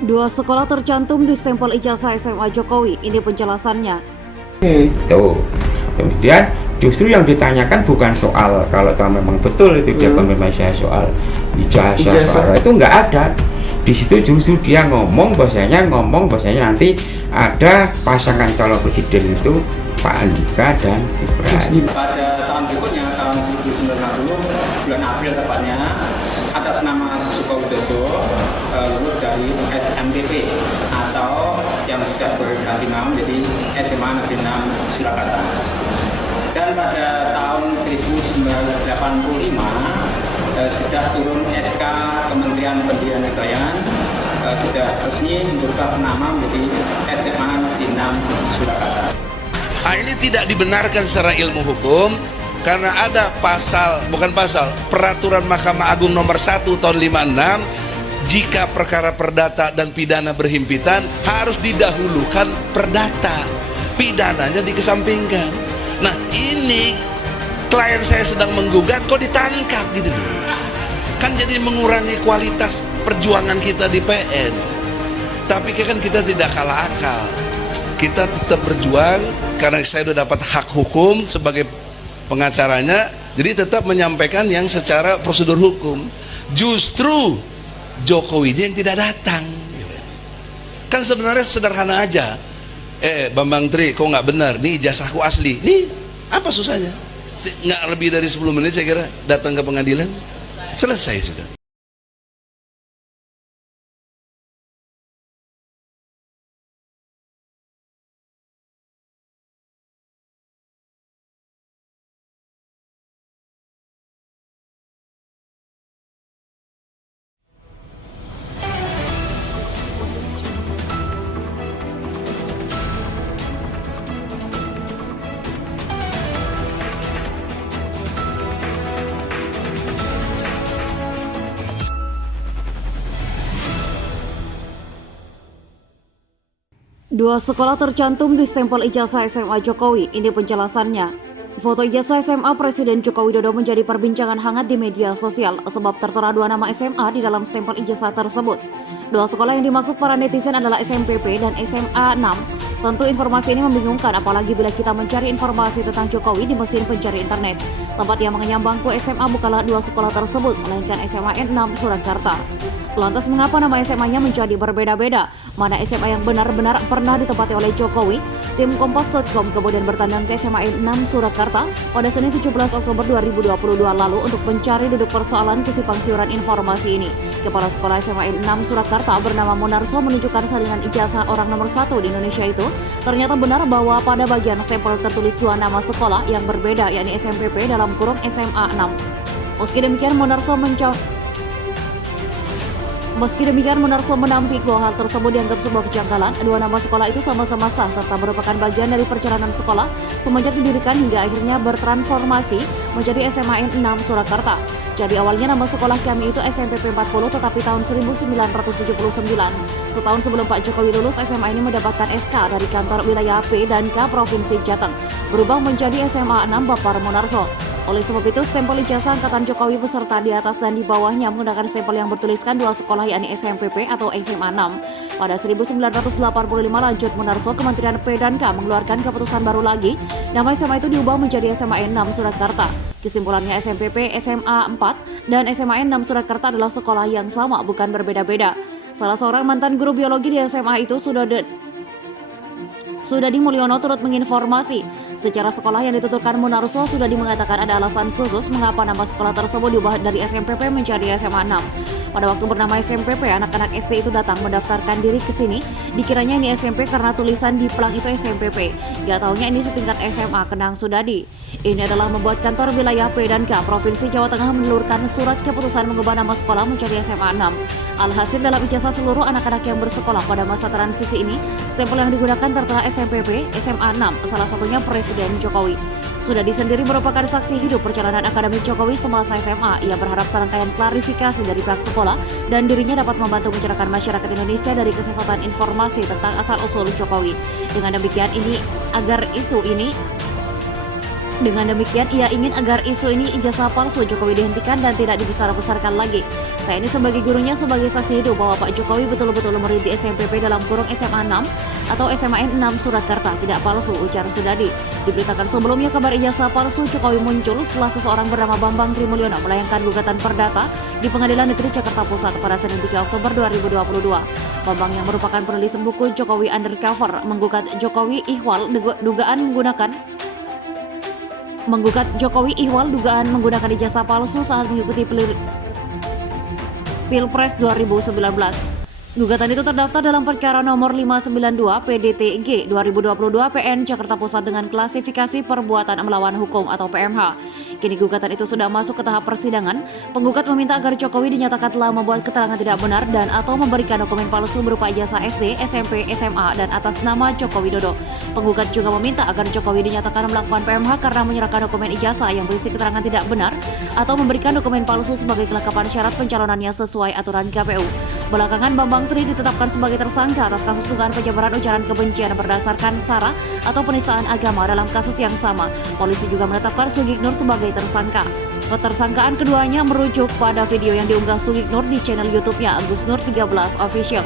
Dua sekolah tercantum di stempel ijazah SMA Jokowi, ini penjelasannya. Tuh. Kemudian justru yang ditanyakan bukan soal kalau memang betul itu dia konfirmasi soal ijazah. Soal itu nggak ada. Di situ justru dia ngomong bahasanya nanti ada pasangan calon presiden itu Pak Andika dan Gibran. Pada tahun berikutnya, tahun 1960, bulan April tepatnya, atas nama Suko Widodo lulus dari SMPP atau yang sudah berganti nama menjadi SMA Negeri 6 Surakarta. Dan pada tahun 1985 sudah turun SK Kementerian Pendidikan dan Kebudayaan, sudah resmi berubah nama menjadi SMA Negeri 6 Surakarta. Ini tidak dibenarkan secara ilmu hukum karena ada peraturan Mahkamah Agung nomor 1 tahun 56, jika perkara perdata dan pidana berhimpitan harus didahulukan perdata, pidananya dikesampingkan. Nah, ini klien saya sedang menggugat kok ditangkap gitu loh. Kan jadi mengurangi kualitas perjuangan kita di PN. Tapi kan kita tidak kalah akal. Kita tetap berjuang karena saya sudah dapat hak hukum sebagai pengacaranya, jadi tetap menyampaikan yang secara prosedur hukum. Justru Jokowi yang tidak datang. Kan sebenarnya sederhana aja. Bambang Tri, kok nggak benar? Nih ijazahku asli. Nih apa susahnya? Nggak lebih dari 10 menit saya kira datang ke pengadilan, selesai sudah. Dua sekolah tercantum di stempel ijazah SMA Jokowi, ini penjelasannya. Foto ijazah SMA Presiden Joko Widodo menjadi perbincangan hangat di media sosial sebab tertera dua nama SMA di dalam stempel ijazah tersebut. Dua sekolah yang dimaksud para netizen adalah SMPP dan SMA 6. Tentu informasi ini membingungkan apalagi bila kita mencari informasi tentang Jokowi di mesin pencari internet. Tempat yang mengenyam bangku SMA bukanlah dua sekolah tersebut, melainkan SMA N6 Surakarta. Lantas mengapa nama SMA-nya menjadi berbeda-beda? Mana SMA yang benar-benar pernah ditempati oleh Jokowi? Tim Kompas.com kemudian bertandang ke SMA N6 Surakarta pada Senin 17 Oktober 2022 lalu untuk mencari duduk persoalan kesimpang siuran informasi ini. Kepala Sekolah SMA N6 Surakarta bernama Monarso menunjukkan salinan ijazah orang nomor 1 di Indonesia itu ternyata benar bahwa pada bagian stempel tertulis dua nama sekolah yang berbeda, yakni SMPP dalam kurung SMA 6. Meski demikian, Monarso menampik bahwa hal tersebut dianggap sebuah kejanggalan. Dua nama sekolah itu sama-sama sah serta merupakan bagian dari perjalanan sekolah semenjak didirikan hingga akhirnya bertransformasi menjadi SMA N6 Surakarta. Jadi awalnya nama sekolah kami itu SMPP 40, tetapi tahun 1979, setahun sebelum Pak Jokowi lulus, SMA ini mendapatkan SK dari kantor wilayah P dan K Provinsi Jateng, berubah menjadi SMA 6 Bapak Monarso. Oleh sebab itu, stempel ijazah angkatan Jokowi beserta di atas dan di bawahnya menggunakan stempel yang bertuliskan dua sekolah, yakni SMPP atau SMA 6. Pada 1985 lanjut Monarso, Kementerian P dan K mengeluarkan keputusan baru lagi, nama SMA itu diubah menjadi SMA N6 Surakarta. Kesimpulannya SMPP, SMA 4, dan SMA N6 Surakarta adalah sekolah yang sama, bukan berbeda-beda. Salah seorang mantan guru biologi di SMA itu Sudadi Mulyono turut menginformasi secara sekolah yang dituturkan Monarso. Sudadi mengatakan ada alasan khusus mengapa nama sekolah tersebut diubah dari SMPP menjadi SMA 6. Pada waktu bernama SMPP, anak-anak SD itu datang mendaftarkan diri ke sini. Dikiranya ini SMP karena tulisan di pelang itu SMPP. Gak taunya ini setingkat SMA, kenang Sudadi. Ini adalah membuat kantor wilayah P dan K Provinsi Jawa Tengah menelurkan surat keputusan mengubah nama sekolah menjadi SMA 6. Alhasil dalam ijazah seluruh anak-anak yang bersekolah pada masa transisi ini, stempel yang digunakan tertera SMPP, SMA 6, salah satunya Presiden Jokowi. Sudadi sendiri merupakan saksi hidup perjalanan akademik Jokowi semasa SMA. Ia berharap serangkaian klarifikasi dari pihak sekolah dan dirinya dapat membantu mencerahkan masyarakat Indonesia dari kesesatan informasi tentang asal-usul Jokowi. Dengan demikian, ini agar isu ini Dengan demikian, ia ingin agar isu ini ijazah palsu Jokowi dihentikan dan tidak dibesar-besarkan lagi. Saya ini sebagai gurunya sebagai saksi hidup bahwa Pak Jokowi betul-betul merinti SMPP dalam kurung SMA 6 atau SMA 6 Surakarta, tidak palsu, ujar Sudadi. Diberitakan sebelumnya kabar ijazah palsu Jokowi muncul setelah seseorang bernama Bambang Trimulyono melayangkan gugatan perdata di Pengadilan Negeri Jakarta Pusat pada Senin 3 Oktober 2022. Bambang yang merupakan penulis buku Jokowi Undercover menggugat Jokowi Ihwal dugaan menggunakan ijazah palsu saat mengikuti Pilpres 2019. Gugatan itu terdaftar dalam perkara nomor 592 PDTG 2022 PN Jakarta Pusat dengan klasifikasi perbuatan melawan hukum atau PMH. Kini gugatan itu sudah masuk ke tahap persidangan. Penggugat meminta agar Jokowi dinyatakan telah membuat keterangan tidak benar dan atau memberikan dokumen palsu berupa ijazah SD, SMP, SMA dan atas nama Joko Widodo. Penggugat juga meminta agar Jokowi dinyatakan melakukan PMH karena menyerahkan dokumen ijazah yang berisi keterangan tidak benar atau memberikan dokumen palsu sebagai kelengkapan syarat pencalonannya sesuai aturan KPU. Belakangan Bambang Tri ditetapkan sebagai tersangka atas kasus dugaan penyebaran ujaran kebencian berdasarkan sara atau penistaan agama dalam kasus yang sama. Polisi juga menetapkan Sugiknur sebagai tersangka. Ketersangkaan keduanya merujuk pada video yang diunggah Sugiknur di channel YouTube-nya Agus Nur 13 Official.